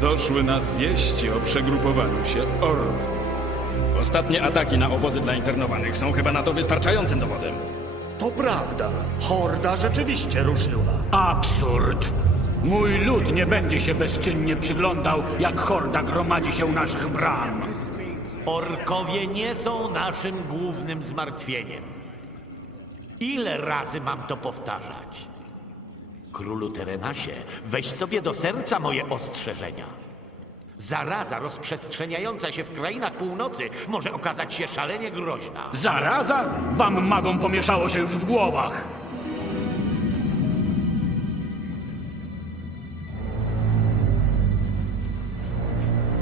doszły nas wieści o przegrupowaniu się orłów. Ostatnie ataki na obozy dla internowanych są chyba na to wystarczającym dowodem. To prawda. Horda rzeczywiście ruszyła. Absurd. Mój lud nie będzie się bezczynnie przyglądał, jak horda gromadzi się u naszych bram. Orkowie nie są naszym głównym zmartwieniem. Ile razy mam to powtarzać? Królu Terenasie, weź sobie do serca moje ostrzeżenia. Zaraza rozprzestrzeniająca się w krainach północy może okazać się szalenie groźna. Zaraza? Wam magom pomieszało się już w głowach.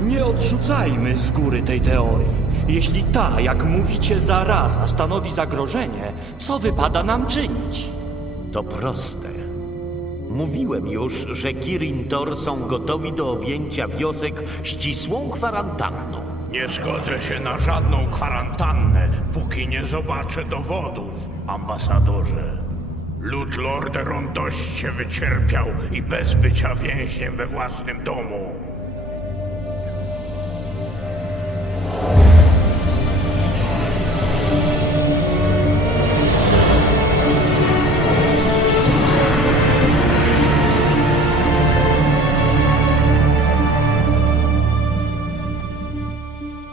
Nie odrzucajmy z góry tej teorii. Jeśli ta, jak mówicie, zaraza stanowi zagrożenie, co wypada nam czynić? To proste. Mówiłem już, że Kirin Tor są gotowi do objęcia wiosek ścisłą kwarantanną. Nie zgodzę się na żadną kwarantannę, póki nie zobaczę dowodów, ambasadorze. Lud Lorderon dość się wycierpiał i bez bycia więźniem we własnym domu.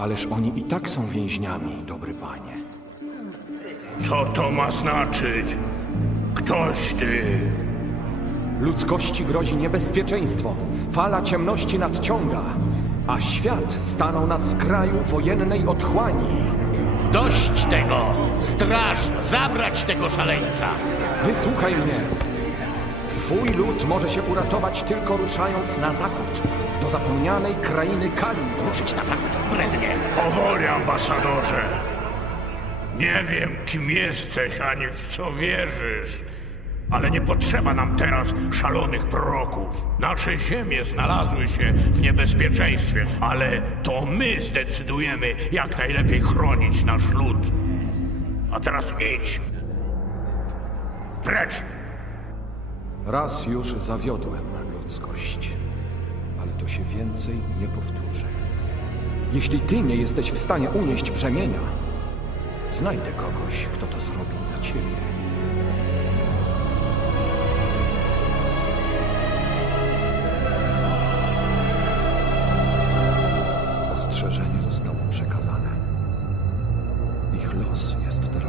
Ależ oni i tak są więźniami, dobry panie. Co to ma znaczyć? Ktoś ty. Ludzkości grozi niebezpieczeństwo. Fala ciemności nadciąga, a świat stanął na skraju wojennej otchłani. Dość tego! Straż, zabrać tego szaleńca! Wysłuchaj mnie. Twój lud może się uratować tylko ruszając na zachód, do zapomnianej krainy Kalin. Ruszyć na zachód, brednie! Powoli, ambasadorze. Nie wiem, kim jesteś, ani w co wierzysz, ale nie potrzeba nam teraz szalonych proroków. Nasze ziemie znalazły się w niebezpieczeństwie, ale to my zdecydujemy, jak najlepiej chronić nasz lud. A teraz idź. Precz! Raz już zawiodłem ludzkość, ale to się więcej nie powtórzy. Jeśli ty nie jesteś w stanie unieść brzemienia, znajdę kogoś, kto to zrobi za ciebie. Ostrzeżenie zostało przekazane. Ich los jest teraz